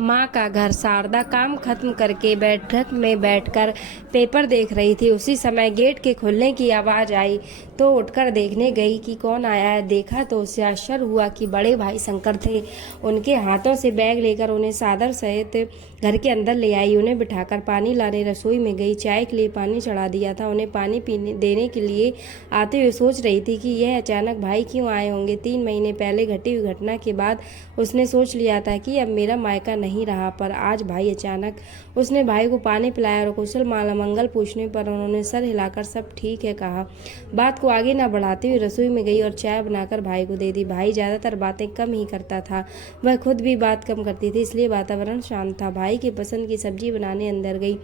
माँ का घर। शारदा काम खत्म करके बैठक में बैठकर पेपर देख रही थी। उसी समय गेट के खुलने की आवाज़ आई तो उठकर देखने गई कि कौन आया है। देखा तो उसे आश्चर्य हुआ कि बड़े भाई शंकर थे। उनके हाथों से बैग लेकर उन्हें सादर सहित घर के अंदर ले आई। उन्हें बिठाकर पानी लाने रसोई में गई। चाय के लिए पानी चढ़ा दिया था। उन्हें पानी पीने देने के लिए आते हुए सोच रही थी कि यह अचानक भाई क्यों आए होंगे। 3 महीने पहले घटी हुई घटना के बाद उसने सोच लिया था कि अब मेरा मायका नहीं रहा, पर आज भाई अचानक। उसने भाई को पानी पिलाया और कुशल माला मंगल पूछने पर उन्होंने सर हिलाकर सब ठीक है कहा। बात को आगे न बढ़ाते हुए रसोई में गई और चाय बनाकर भाई को दे दी। भाई ज़्यादातर बातें कम ही करता था। वह खुद भी बात कम करती थी, इसलिए वातावरण शांत था। भाई की पसंद की सब्जी बनाने अंदर गई।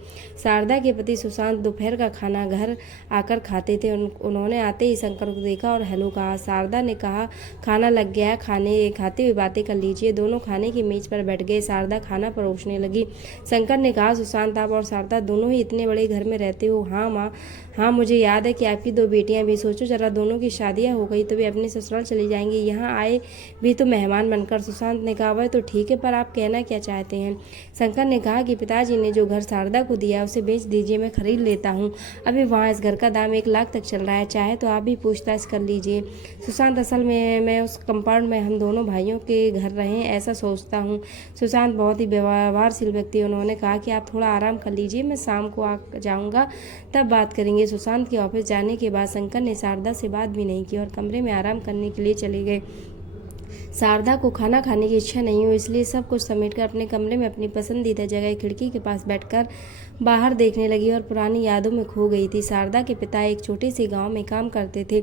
शारदा के पति सुशांत दोपहर का खाना घर आकर खाते थे। उन्होंने आते ही शंकर को देखा और हेलो कहा। शारदा ने कहा, खाना लग गया है, खाने खाते हुए बातें कर लीजिए। दोनों खाने की मेज पर बैठ गए। शारदा खाना परोसने लगी। शंकर ने कहा, सुशांत आप और शारदा दोनों ही इतने बड़े घर में रहते हो। हाँ माँ, हाँ मुझे याद है कि आपकी 2 बेटियां भी। सोचो जरा, दोनों की शादियां हो गई तो वे अपने ससुराल चली जाएंगी, यहाँ आए भी तो मेहमान बनकर। सुशांत ने कहा, वह तो ठीक है, पर आप कहना क्या चाहते हैं। शंकर ने कहा कि पिताजी ने जो घर शारदा को दिया उसे बेच दीजिए, मैं खरीद लेता हूँ। अभी वहाँ इस घर का दाम 1 लाख तक चल रहा है, चाहे तो आप भी पूछताछ कर लीजिए। सुशांत असल में मैं उस कंपाउंड में हम दोनों भाइयों के घर रहें ऐसा सोचता हूँ। सुशांत बहुत ही व्यवहारशील व्यक्ति। उन्होंने कहा कि आप थोड़ा आराम कर लीजिए, मैं शाम को आ जाऊँगा, तब बात करेंगे। सुशांत के ऑफिस जाने के बाद शंकर ने शारदा से बात भी नहीं की और कमरे में आराम करने के लिए चले गए। शारदा को खाना खाने की इच्छा नहीं हुई, इसलिए सब कुछ समेटकर अपने कमरे में अपनी पसंदीदा जगह खिड़की के पास बैठकर बाहर देखने लगी और पुरानी यादों में खो गई थी। शारदा के पिता एक छोटे से गांव में काम करते थे।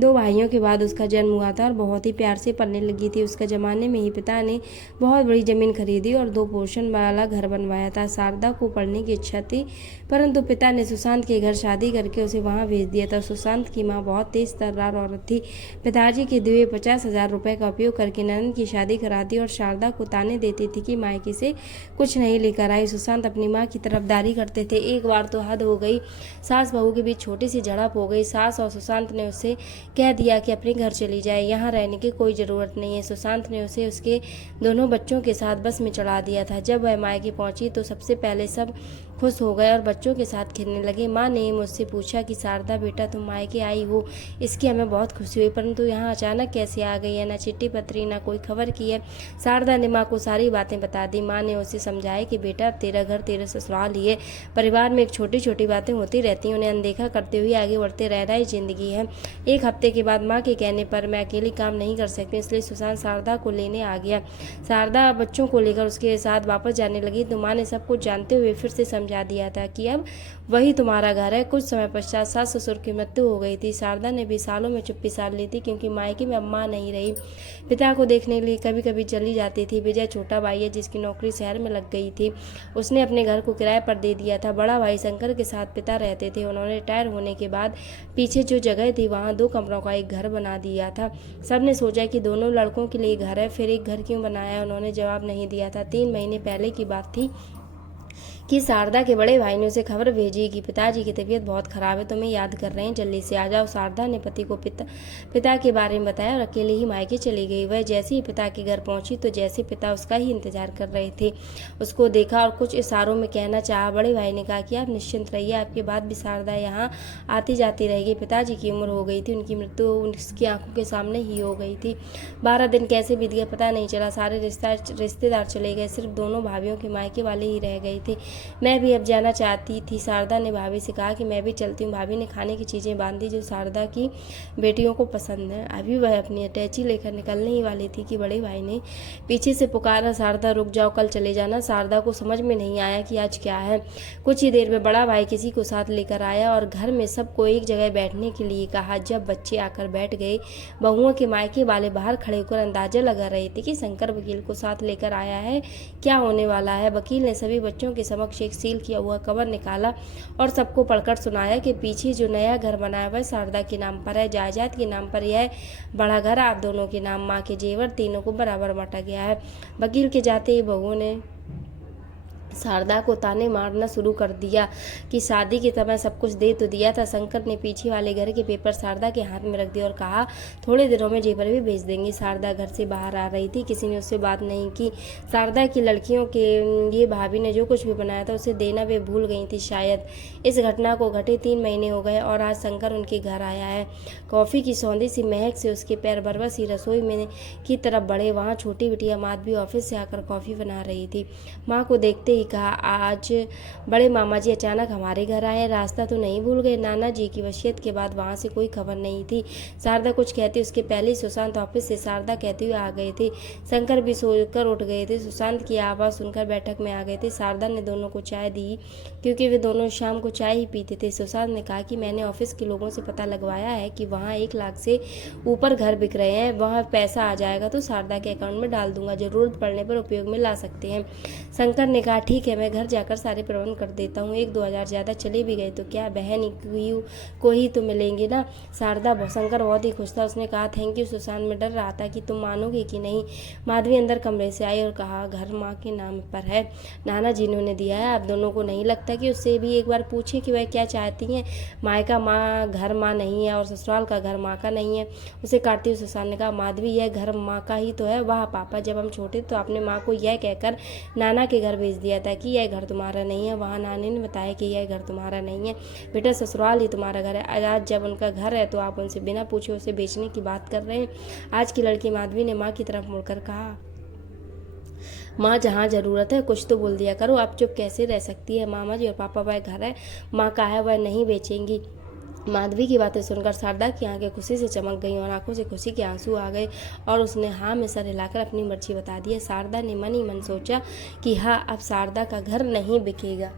2 भाइयों के बाद उसका जन्म हुआ था और बहुत ही प्यार से पलने लगी थी। उसका जमाने में ही पिता ने बहुत बड़ी जमीन खरीदी और 2 पोर्शन वाला घर बनवाया था। शारदा को पढ़ने की इच्छा थी, परंतु पिता ने सुशांत के घर शादी करके उसे वहाँ भेज दिया था। सुशांत की माँ बहुत तेज तर्रार औरत थी। पिताजी के दिए 50,000 रुपये का उपयोग करके ननद की शादी करा दी और शारदा को ताने देती थी कि मायके से कुछ नहीं लेकर आई। सुशांत अपनी माँ की तरफदारी करते थे। एक बार तो हद हो गई, सास बहू के बीच छोटी सी झड़प हो गई। सास और सुशांत ने उसे कह दिया कि अपने घर चली जाए, यहाँ रहने की कोई ज़रूरत नहीं है। सुशांत ने उसे उसके दोनों बच्चों के साथ बस में चढ़ा दिया था। जब वह मायके पहुंची तो सबसे पहले सब खुश हो गए और बच्चों के साथ खेलने लगे। माँ ने मुझसे पूछा कि शारदा बेटा तुम मायके आई हो, इसकी हमें बहुत खुशी हुई, परंतु यहाँ अचानक कैसे आ गई है, ना चिट्ठी पत्री ना कोई खबर की है। शारदा ने माँ को सारी बातें बता दी। माँ ने उसे समझाया कि बेटा अब तेरा घर तेरा ससुराल ही है, परिवार में एक छोटी छोटी बातें होती रहती हैं, उन्हें अनदेखा करते हुए आगे बढ़ते रहना ही जिंदगी है। 1 हफ्ते के बाद माँ के कहने पर मैं अकेली काम नहीं कर सकती, इसलिए सुशांत शारदा को लेने आ गया। शारदा बच्चों को लेकर उसके साथ वापस जाने लगी तो माँ ने सब कुछ जानते हुए फिर से समझा दिया था कि अब वही तुम्हारा घर है। कुछ समय पश्चात सास ससुर की मृत्यु हो गई थी। शारदा ने भी सालों में चुप्पी साध ली थी, क्योंकि मायके में अब माँ नहीं रही। पिता को देखने के लिए कभी कभी चली जाती थी। विजय छोटा भाई है जिसकी नौकरी शहर में लग गई थी, उसने अपने घर को किराए पर दे दिया था। बड़ा भाई शंकर के साथ पिता रहते थे। उन्होंने रिटायर होने के बाद पीछे जो जगह थी वहाँ 2 कमरों का एक घर बना दिया था। सबने सोचा कि दोनों लड़कों के लिए घर है, फिर एक घर क्यों बनाया, उन्होंने जवाब नहीं दिया था। 3 महीने पहले की बात थी कि शारदा के बड़े भाई ने उसे खबर भेजी कि पिताजी की तबीयत बहुत खराब है, तुम्हें याद कर रहे हैं, जल्दी से आ जाओ। शारदा ने पति को पिता के बारे में बताया और अकेले ही मायके चली गई। वह जैसे ही पिता के घर पहुंची तो जैसे पिता उसका ही इंतजार कर रहे थे, उसको देखा और कुछ इशारों में कहना चाहा। बड़े भाई ने कहा कि आप निश्चिंत रहिए, आपके बाद भी शारदा यहाँ आती जाती रहेगी। पिताजी की उम्र हो गई थी, उनकी मृत्यु उसकी आंखों के सामने ही हो गई थी। 12 दिन कैसे बीत गए पता नहीं चला। सारे रिश्तेदार चले गए, सिर्फ दोनों भाभीियों के मायके वाले ही रह गए थे। मैं भी अब जाना चाहती थी। शारदा ने भाभी से कहा कि मैं भी चलती हूँ। भाभी ने खाने की चीज़ें बांधी जो शारदा की बेटियों को पसंद है। अभी वह अपनी अटैची लेकर निकलने ही वाली थी कि बड़े भाई ने पीछे से पुकारा, शारदा रुक जाओ, कल चले जाना। शारदा को समझ में नहीं आया कि आज क्या है। कुछ ही देर में बड़ा भाई किसी को साथ लेकर आया और घर में सबको एक जगह बैठने के लिए कहा। जब बच्चे आकर बैठ गए, बहुओं के मायके वाले बाहर खड़े होकर अंदाजा लगा रहे थे कि शंकर वकील को साथ लेकर आया है, क्या होने वाला है। वकील ने सभी बच्चों के समक्ष एक सील किया हुआ कवर निकाला और सबको पढ़कर सुनाया कि पीछे जो नया घर बनाया हुआ शारदा के नाम पर है, जायदाद के नाम पर यह बड़ा घर आप दोनों के नाम, माँ के जेवर तीनों को बराबर बांटा गया है। वकील के जाते ही बहुओं ने शारदा को ताने मारना शुरू कर दिया कि शादी के समय सब कुछ दे तो दिया था। शंकर ने पीछे वाले घर के पेपर शारदा के हाथ में रख दिया और कहा, थोड़े दिनों में जेवर भी भेज देंगे। शारदा घर से बाहर आ रही थी, किसी ने उससे बात नहीं की। शारदा की लड़कियों के ये भाभी ने जो कुछ भी बनाया था उसे देना वे भूल गई थी शायद। इस घटना को घटे 3 महीने हो गए और आज शंकर उनके घर आया है। कॉफ़ी की सौंधी सी महक से उसके पैर बरबस ही रसोई में की तरफ बढ़े। वहाँ छोटी बिटिया माधवी ऑफिस से आकर कॉफ़ी बना रही थी। माँ को देखते ही कहा, आज बड़े मामा जी अचानक हमारे घर आए, रास्ता तो नहीं भूल गए? नाना जी की वसीयत के बाद वहाँ से कोई खबर नहीं थी। शारदा कुछ कहती उसके पहले ही सुशांत ऑफिस से शारदा कहते हुए आ गए थे। शंकर भी सोकर उठ गए थे। सुशांत की आवाज़ सुनकर बैठक में आ गए थे। शारदा ने दोनों को चाय दी क्योंकि वे दोनों शाम को चाय ही पीते थे। सुशांत ने कहा कि मैंने ऑफिस के लोगों से पता लगवाया है कि वहाँ 1 लाख से ऊपर घर बिक रहे हैं। वहाँ पैसा आ जाएगा तो शारदा के अकाउंट में डाल दूंगा, जरूरत पड़ने पर उपयोग में ला सकते हैं। शंकर ने कहा, ठीक है, मैं घर जाकर सारे प्रबंध कर देता हूँ। 1-2 हज़ार ज़्यादा चले भी गए तो क्या, बहन को ही तो मिलेंगे ना। शंकर बहुत ही खुश था। उसने कहा, थैंक यू सुशांत, मैं डर रहा था कि तुम मानोगे कि नहीं। माधवी अंदर कमरे से आई और कहा, घर माँ के नाम पर है, नाना जी ने दिया है। आप दोनों को नहीं लगता कि उससे भी एक बार पूछें कि वह क्या चाहती हैं? मायका माँ घर माँ नहीं है और ससुराल का घर माँ का नहीं है। उसे काटते हुए सुशांत ने कहा, माधवी यह घर माँ का ही तो है। वाह पापा, जब हम छोटे तो आपने माँ को यह कहकर नाना के घर भेज दिया था कि यह घर तुम्हारा नहीं है। वहाँ नानी ने बताया कि यह घर तुम्हारा नहीं है बेटा, ससुराल ही तुम्हारा घर है। आज जब उनका घर है तो आप उनसे बिना पूछे उसे बेचने की बात कर रहे हैं। आज की लड़की माधवी ने माँ की तरफ मुड़कर कहा, माँ जहाँ ज़रूरत है कुछ तो बोल दिया करो, आप चुप कैसे रह सकती है? मामा जी और पापा वह घर है, माँ का है, वह नहीं बेचेंगी। माधवी की बातें सुनकर शारदा की आंखें खुशी से चमक गईं और आंखों से खुशी के आंसू आ गए और उसने हाँ में सर हिलाकर अपनी मर्जी बता दी। शारदा ने मन ही मन सोचा कि हाँ, अब शारदा का घर नहीं बिकेगा।